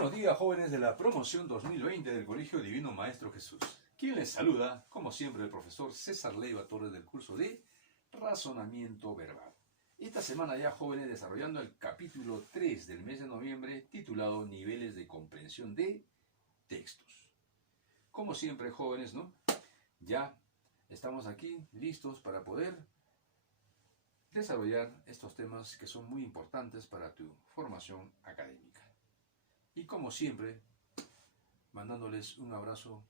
Buenos días, jóvenes de la promoción 2020 del Colegio Divino Maestro Jesús. Quien les saluda, como siempre, el profesor César Leiva Torres del curso de Razonamiento Verbal. Esta semana ya, jóvenes, desarrollando el capítulo 3 del mes de noviembre, titulado Niveles de comprensión de textos. Como siempre, jóvenes, ¿no? Ya estamos aquí listos para poder desarrollar estos temas que son muy importantes para tu formación académica. Y como siempre, mandándoles un abrazo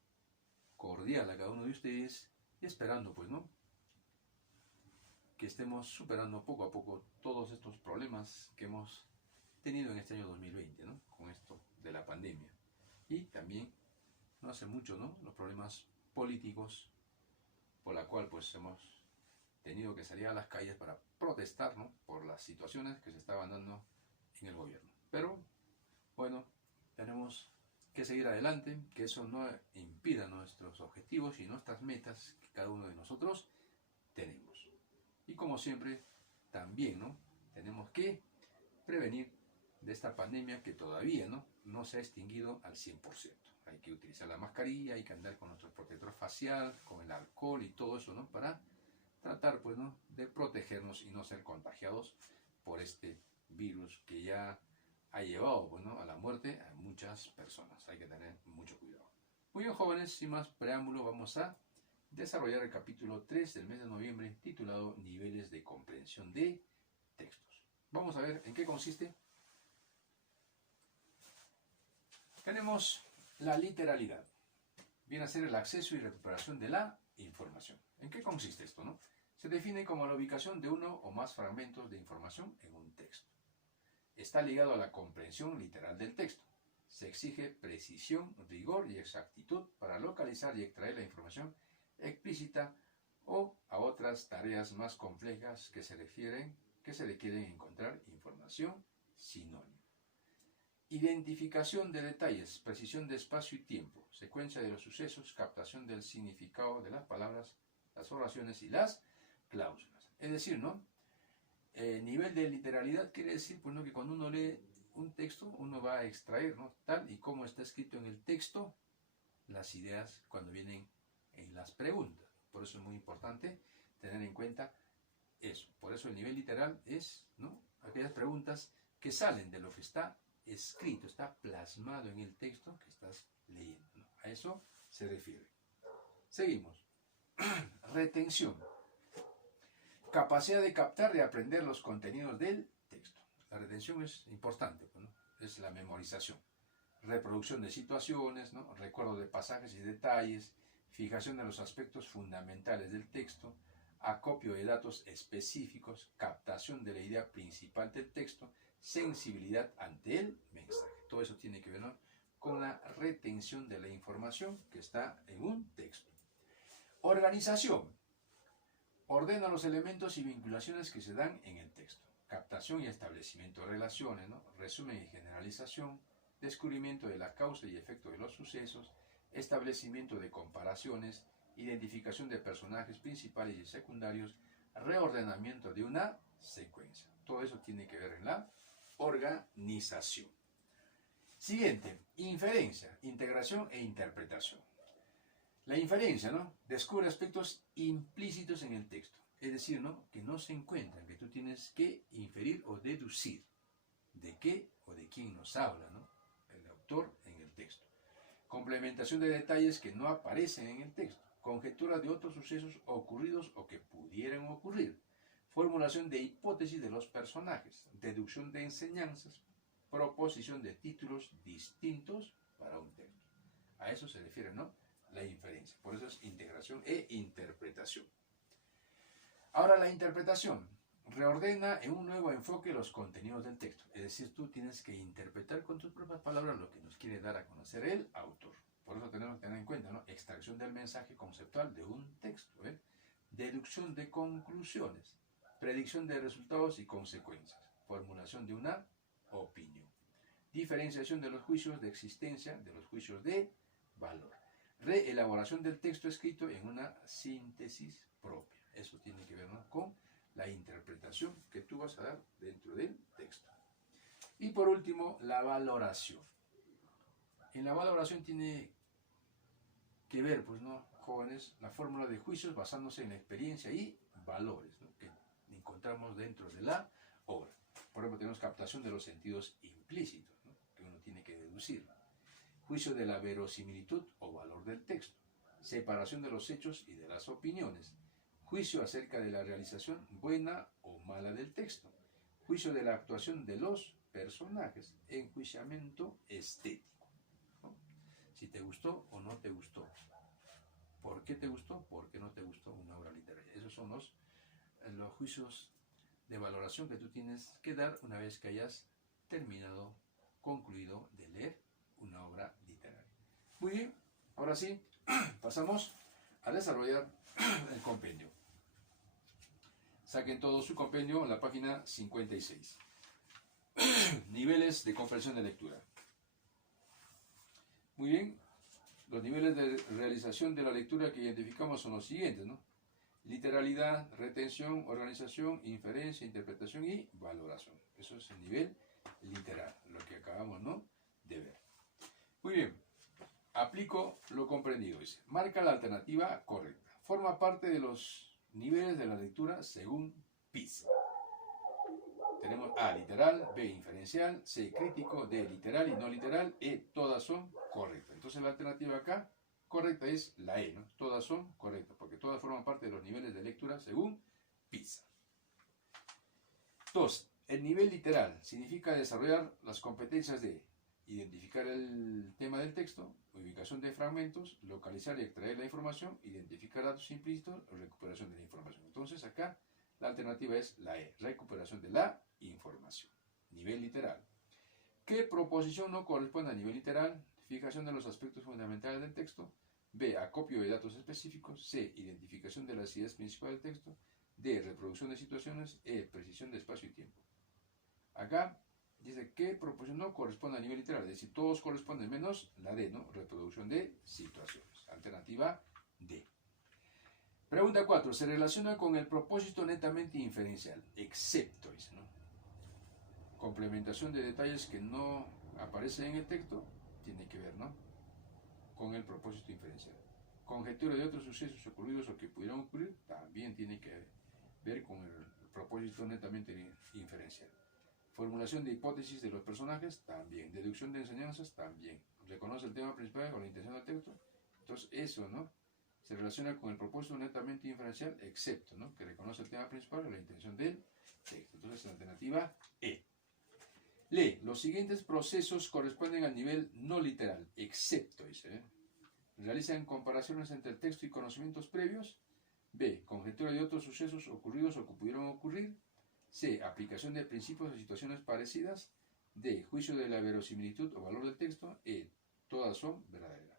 cordial a cada uno de ustedes y esperando, pues, ¿no?, que estemos superando poco a poco todos estos problemas que hemos tenido en este año 2020, ¿no?, con esto de la pandemia. Y también, no hace mucho, ¿no?, los problemas políticos por la cual, pues, hemos tenido que salir a las calles para protestar, ¿no?, por las situaciones que se estaban dando en el gobierno. Pero, bueno, tenemos que seguir adelante, que eso no impida nuestros objetivos y nuestras metas que cada uno de nosotros tenemos. Y como siempre, también, ¿no?, tenemos que prevenir de esta pandemia que todavía no se ha extinguido al 100%. Hay que utilizar la mascarilla, hay que andar con nuestro protector facial, con el alcohol y todo eso, ¿no?, para tratar, pues, ¿no?, de protegernos y no ser contagiados por este virus que ya ha llevado, pues, ¿no?, a la muerte a muchas personas. Hay que tener mucho cuidado. Muy bien, jóvenes, sin más preámbulo, vamos a desarrollar el capítulo 3 del mes de noviembre, titulado Niveles de comprensión de textos. Vamos a ver en qué consiste. Tenemos la literalidad. Viene a ser el acceso y recuperación de la información. ¿En qué consiste esto, no? Se define como la ubicación de uno o más fragmentos de información en un texto. Está ligado a la comprensión literal del texto. Se exige precisión, rigor y exactitud para localizar y extraer la información explícita o a otras tareas más complejas que se requieren encontrar información sinónima. Identificación de detalles, precisión de espacio y tiempo, secuencia de los sucesos, captación del significado de las palabras, las oraciones y las cláusulas. Es decir, ¿no?, nivel de literalidad quiere decir, pues, ¿no?, que cuando uno lee un texto, uno va a extraer, ¿no?, tal y como está escrito en el texto, las ideas cuando vienen en las preguntas. Por eso es muy importante tener en cuenta eso. Por eso el nivel literal es, ¿no?, aquellas preguntas que salen de lo que está escrito, está plasmado en el texto que estás leyendo, ¿no? A eso se refiere. Seguimos. Retención. Capacidad de captar y aprender los contenidos del texto. La retención es importante, ¿no? Es la memorización. Reproducción de situaciones, ¿no?, recuerdo de pasajes y detalles, fijación de los aspectos fundamentales del texto, acopio de datos específicos, captación de la idea principal del texto, sensibilidad ante el mensaje. Todo eso tiene que ver, ¿no?, con la retención de la información que está en un texto. Organización. Ordena los elementos y vinculaciones que se dan en el texto. Captación y establecimiento de relaciones, ¿no?, resumen y generalización, descubrimiento de la causa y efecto de los sucesos, establecimiento de comparaciones, identificación de personajes principales y secundarios, reordenamiento de una secuencia. Todo eso tiene que ver en la organización. Siguiente, inferencia, integración e interpretación. La inferencia, ¿no?, descubre aspectos implícitos en el texto, es decir, ¿no?, que no se encuentran, que tú tienes que inferir o deducir de qué o de quién nos habla, ¿no?, el autor en el texto. Complementación de detalles que no aparecen en el texto. Conjeturas de otros sucesos ocurridos o que pudieran ocurrir. Formulación de hipótesis de los personajes. Deducción de enseñanzas. Proposición de títulos distintos para un texto. A eso se refiere, ¿no?, la inferencia. Por eso es integración e interpretación. Ahora, la interpretación reordena en un nuevo enfoque los contenidos del texto. Es decir, tú tienes que interpretar con tus propias palabras lo que nos quiere dar a conocer el autor. Por eso tenemos que tener en cuenta, ¿no?, extracción del mensaje conceptual de un texto, deducción de conclusiones, predicción de resultados y consecuencias, formulación de una opinión, diferenciación de los juicios de existencia de los juicios de valor, reelaboración del texto escrito en una síntesis propia. Eso tiene que ver, ¿no?, con la interpretación que tú vas a dar dentro del texto. Y por último, la valoración. En la valoración tiene que ver, pues, ¿no?, jóvenes, la fórmula de juicios basándose en la experiencia y valores, ¿no?, que encontramos dentro de la obra. Por ejemplo, tenemos captación de los sentidos implícitos, ¿no?, que uno tiene que deducir. Juicio de la verosimilitud o valor del texto. Separación de los hechos y de las opiniones. Juicio acerca de la realización buena o mala del texto. Juicio de la actuación de los personajes. Enjuiciamiento estético, ¿no? Si te gustó o no te gustó. ¿Por qué te gustó? ¿Por qué no te gustó una obra literaria? Esos son los juicios de valoración que tú tienes que dar una vez que hayas terminado, concluido de leer una obra literaria. Muy bien, ahora sí, pasamos a desarrollar el compendio. Saquen todo su compendio en la página 56. Niveles de comprensión de lectura. Muy bien, los niveles de realización de la lectura que identificamos son los siguientes, ¿no? Literalidad, retención, organización, inferencia, interpretación y valoración. Eso es el nivel literal, lo que acabamos, ¿no?, de ver. Muy bien, aplico lo comprendido. Dice, marca la alternativa correcta. Forma parte de los niveles de la lectura según PISA. Tenemos A, literal, B, inferencial, C, crítico, D, literal y no literal, E, todas son correctas. Entonces la alternativa acá correcta es la E, ¿no? Todas son correctas, porque todas forman parte de los niveles de lectura según PISA. 2. El nivel literal significa desarrollar las competencias de identificar el tema del texto, ubicación de fragmentos, localizar y extraer la información, identificar datos implícitos o recuperación de la información. Entonces acá la alternativa es la E, recuperación de la información. Nivel literal. ¿Qué proposición no corresponde a nivel literal? Fijación de los aspectos fundamentales del texto. B, acopio de datos específicos. C, identificación de las ideas principales del texto. D, reproducción de situaciones. E, precisión de espacio y tiempo. Acá dice que proposición no corresponde a nivel literal, es decir, todos corresponden menos la D, ¿no? Reproducción de situaciones. Alternativa D. Pregunta 4. Se relaciona con el propósito netamente inferencial, excepto, dice, ¿no? Complementación de detalles que no aparecen en el texto, tiene que ver, ¿no?, con el propósito inferencial. Conjetura de otros sucesos ocurridos o que pudieran ocurrir, también tiene que ver con el propósito netamente inferencial. Formulación de hipótesis de los personajes, también. Deducción de enseñanzas, también. Reconoce el tema principal o la intención del texto. Entonces eso, ¿no?, se relaciona con el propósito netamente inferencial, excepto, ¿no?, que reconoce el tema principal o la intención del texto. Entonces la alternativa E. Lee, los siguientes procesos corresponden al nivel no literal, excepto, dice, realizan comparaciones entre el texto y conocimientos previos. B, conjetura de otros sucesos ocurridos o que pudieron ocurrir. C, aplicación de principios o situaciones parecidas. D, juicio de la verosimilitud o valor del texto. E, todas son verdaderas.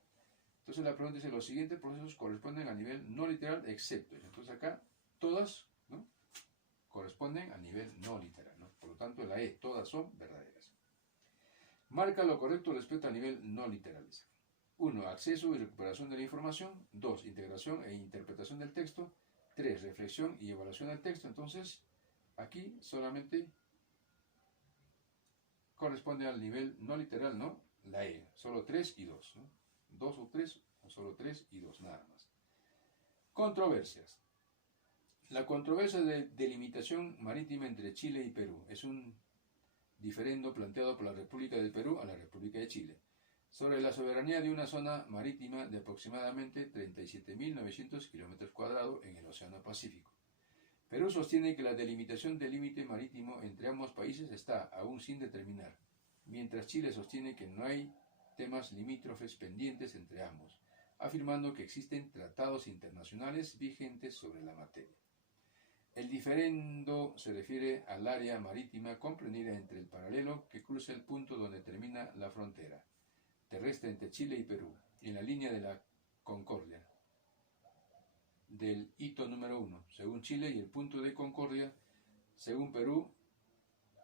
Entonces la pregunta dice, los siguientes procesos corresponden al nivel no literal, excepto. Entonces acá, todas, ¿no?, corresponden al nivel no literal, ¿no? Por lo tanto, la E, todas son verdaderas. Marca lo correcto respecto al nivel no literal. 1. Acceso y recuperación de la información. 2. Integración e interpretación del texto. 3. Reflexión y evaluación del texto. Entonces, aquí solamente corresponde al nivel no literal, ¿no?, la E. Solo 3 y 2, ¿no? 2 o 3, o solo 3 y 2, nada más. Controversias. La controversia de delimitación marítima entre Chile y Perú es un diferendo planteado por la República del Perú a la República de Chile sobre la soberanía de una zona marítima de aproximadamente 37.900 km² en el Océano Pacífico. Perú sostiene que la delimitación del límite marítimo entre ambos países está aún sin determinar, mientras Chile sostiene que no hay temas limítrofes pendientes entre ambos, afirmando que existen tratados internacionales vigentes sobre la materia. El diferendo se refiere al área marítima comprendida entre el paralelo que cruza el punto donde termina la frontera terrestre entre Chile y Perú, en la línea de la Concordia, del hito número 1, según Chile, y el punto de Concordia, según Perú,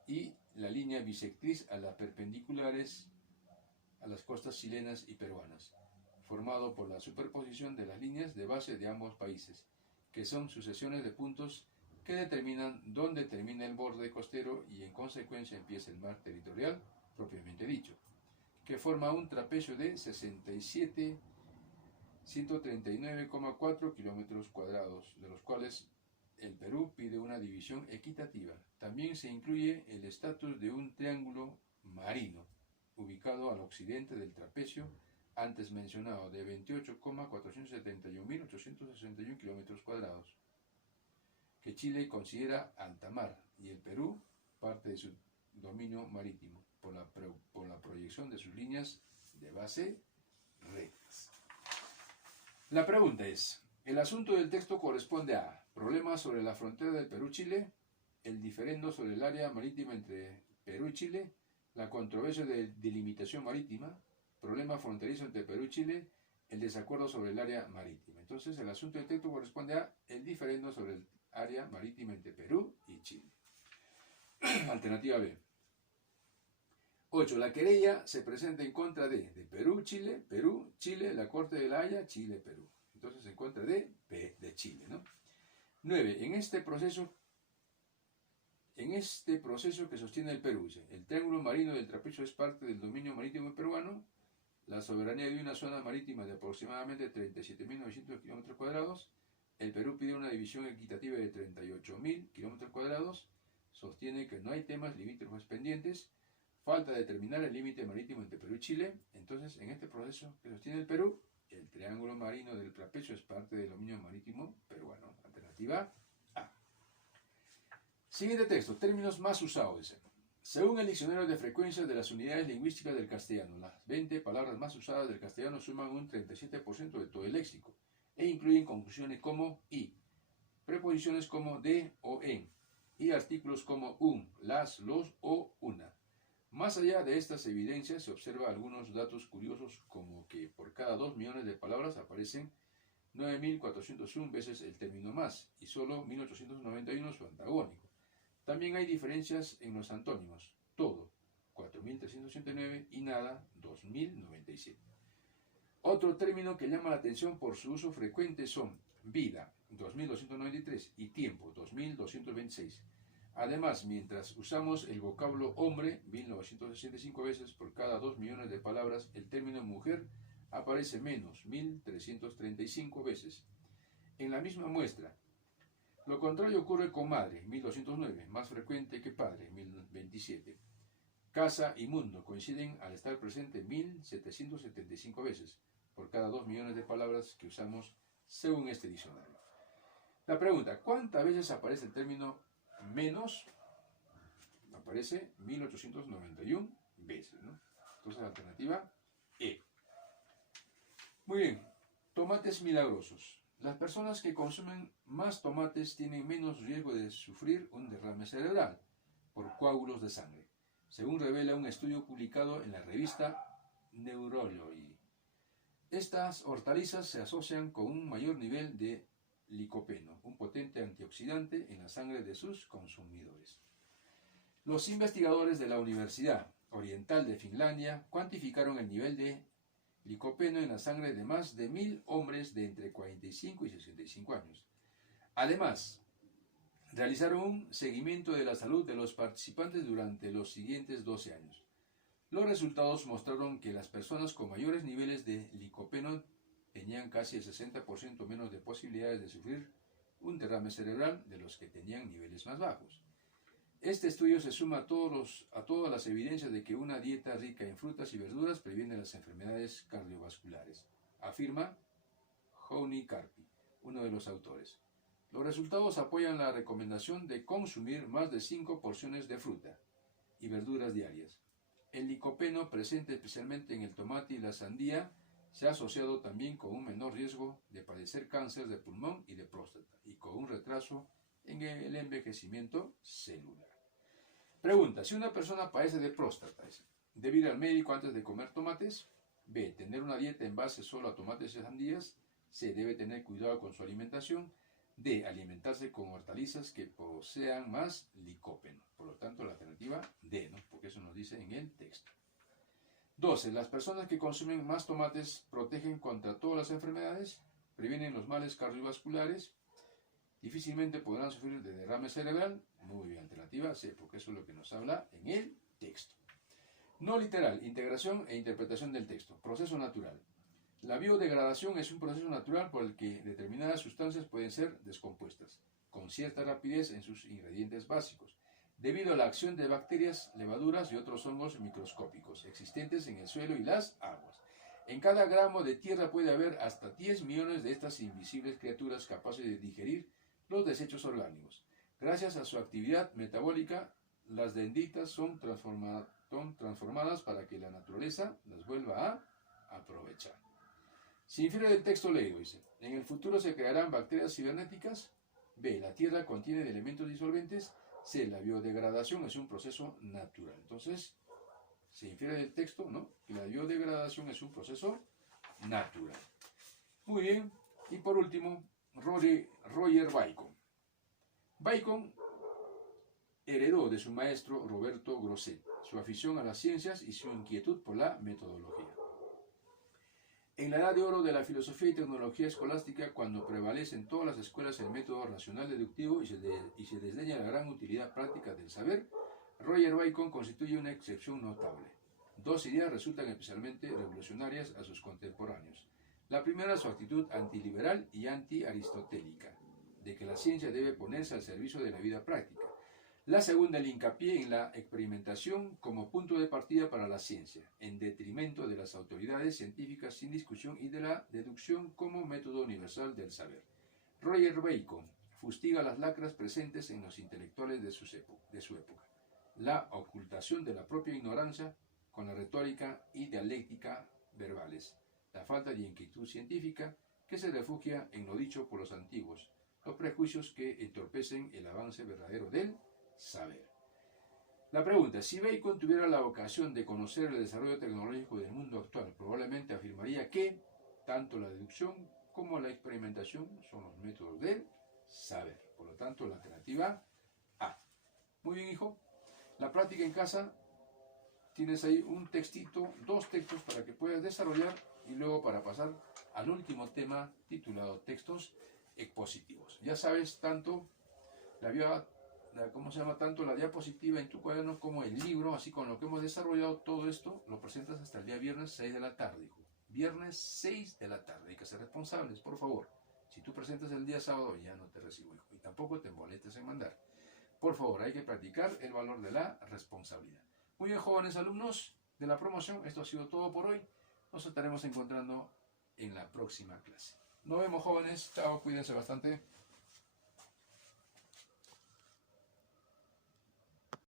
y la línea bisectriz a las perpendiculares a las costas chilenas y peruanas, formado por la superposición de las líneas de base de ambos países, que son sucesiones de puntos que determinan dónde termina el borde costero y en consecuencia empieza el mar territorial propiamente dicho, que forma un trapecio de 139,4 kilómetros cuadrados, de los cuales el Perú pide una división equitativa. También se incluye el estatus de un triángulo marino, ubicado al occidente del trapecio antes mencionado, de 28,471.861 kilómetros cuadrados, que Chile considera alta mar, y el Perú parte de su dominio marítimo, por la proyección de sus líneas de base rectas. La pregunta es, el asunto del texto corresponde a problemas sobre la frontera del Perú-Chile, el diferendo sobre el área marítima entre Perú y Chile, la controversia de delimitación marítima, problema fronterizo entre Perú y Chile, el desacuerdo sobre el área marítima. Entonces, el asunto del texto corresponde a el diferendo sobre el área marítima entre Perú y Chile. Alternativa B. 8. La querella se presenta en contra de Perú, Chile, la Corte de la Haya, Chile, Perú. Entonces, en contra de Chile, ¿no? 9. En este proceso que sostiene el Perú, el triángulo marino del trapecio es parte del dominio marítimo peruano, la soberanía de una zona marítima de aproximadamente 37.900 kilómetros cuadrados, el Perú pide una división equitativa de 38.000 kilómetros cuadrados, sostiene que no hay temas limítrofes pendientes, falta determinar el límite marítimo entre Perú y Chile. Entonces, en este proceso que sostiene el Perú, el triángulo marino del trapecio es parte del dominio marítimo peruano. Alternativa A. Siguiente texto, términos más usados, dice. Según el diccionario de frecuencias de las unidades lingüísticas del castellano, las 20 palabras más usadas del castellano suman un 37% de todo el léxico e incluyen conjunciones como y, preposiciones como de o en, y artículos como un, las, los o una. Más allá de estas evidencias, se observa algunos datos curiosos, como que por cada 2 millones de palabras aparecen 9.401 veces el término más y solo 1.891 su antagónico. También hay diferencias en los antónimos, todo, 4.389 y nada, 2.097. Otro término que llama la atención por su uso frecuente son vida, 2.293 y tiempo, 2.226. Además, mientras usamos el vocablo hombre, 1.965 veces por cada 2 millones de palabras, el término mujer aparece menos, 1.335 veces. En la misma muestra, lo contrario ocurre con madre, 1.209, más frecuente que padre, 1.027. Casa y mundo coinciden al estar presente 1.775 veces por cada 2 millones de palabras que usamos según este diccionario. La pregunta, ¿cuántas veces aparece el término menos? Aparece 1.891 veces, ¿no? Entonces la alternativa E. Muy bien, tomates milagrosos. Las personas que consumen más tomates tienen menos riesgo de sufrir un derrame cerebral por coágulos de sangre, según revela un estudio publicado en la revista Neurology. Estas hortalizas se asocian con un mayor nivel de licopeno, un potente antioxidante en la sangre de sus consumidores. Los investigadores de la Universidad Oriental de Finlandia cuantificaron el nivel de licopeno en la sangre de más de 1.000 hombres de entre 45 y 65 años. Además, realizaron un seguimiento de la salud de los participantes durante los siguientes 12 años. Los resultados mostraron que las personas con mayores niveles de licopeno tenían casi el 60% menos de posibilidades de sufrir un derrame cerebral de los que tenían niveles más bajos. Este estudio se suma a todas las evidencias de que una dieta rica en frutas y verduras previene las enfermedades cardiovasculares, afirma Jouni Karpi, uno de los autores. Los resultados apoyan la recomendación de consumir más de 5 porciones de fruta y verduras diarias. El licopeno, presente especialmente en el tomate y la sandía, se ha asociado también con un menor riesgo de padecer cáncer de pulmón y de próstata, y con un retraso en el envejecimiento celular. Pregunta, si una persona padece de próstata, ¿debe ir al médico antes de comer tomates? B, tener una dieta en base solo a tomates y sandías. C, debe tener cuidado con su alimentación. D, alimentarse con hortalizas que posean más licopeno. Por lo tanto, la alternativa D, ¿no? Porque eso nos dice en el texto. 12. Las personas que consumen más tomates protegen contra todas las enfermedades, previenen los males cardiovasculares, difícilmente podrán sufrir de derrame cerebral. Muy bien, alternativa C, porque eso es lo que nos habla en el texto. No literal, integración e interpretación del texto. Proceso natural. La biodegradación es un proceso natural por el que determinadas sustancias pueden ser descompuestas, con cierta rapidez en sus ingredientes básicos, debido a la acción de bacterias, levaduras y otros hongos microscópicos existentes en el suelo y las aguas. En cada gramo de tierra puede haber hasta 10 millones de estas invisibles criaturas capaces de digerir los desechos orgánicos. Gracias a su actividad metabólica, las dendritas son transformadas para que la naturaleza las vuelva a aprovechar. Se infiere del texto leído, dice, en el futuro se crearán bacterias cibernéticas. B, la tierra contiene elementos disolventes. C, la biodegradación es un proceso natural. Entonces, se infiere del texto, ¿no?, que la biodegradación es un proceso natural. Muy bien. Y por último, Roger Bacon. Bacon heredó de su maestro Roberto Grosset su afición a las ciencias y su inquietud por la metodología. En la edad de oro de la filosofía y tecnología escolástica, cuando prevalece en todas las escuelas el método racional deductivo y se desdeña la gran utilidad práctica del saber, Roger Bacon constituye una excepción notable. Dos ideas resultan especialmente revolucionarias a sus contemporáneos. La primera, su actitud antiliberal y anti-aristotélica, de que la ciencia debe ponerse al servicio de la vida práctica. La segunda, el hincapié en la experimentación como punto de partida para la ciencia, en detrimento de las autoridades científicas sin discusión y de la deducción como método universal del saber. Roger Bacon fustiga las lacras presentes en los intelectuales de su época. La ocultación de la propia ignorancia con la retórica y dialéctica verbales, la falta de inquietud científica que se refugia en lo dicho por los antiguos, los prejuicios que entorpecen el avance verdadero del saber. La pregunta, si Bacon tuviera la vocación de conocer el desarrollo tecnológico del mundo actual, probablemente afirmaría que tanto la deducción como la experimentación son los métodos del saber. Por lo tanto, la alternativa A. Muy bien, hijo. La práctica en casa, tienes ahí un textito, dos textos para que puedas desarrollar y luego para pasar al último tema titulado textos expositivos. Ya sabes, tanto tanto la diapositiva en tu cuaderno como el libro, así con lo que hemos desarrollado todo esto, lo presentas hasta el día viernes 6 de la tarde, hijo. Viernes 6 de la tarde, hay que ser responsables, por favor. Si tú presentas el día sábado, ya no te recibo, hijo. Y tampoco te molestes en mandar. Por favor, hay que practicar el valor de la responsabilidad. Muy bien, jóvenes alumnos de la promoción, esto ha sido todo por hoy. Nos estaremos encontrando en la próxima clase. Nos vemos, jóvenes. Chao, cuídense bastante.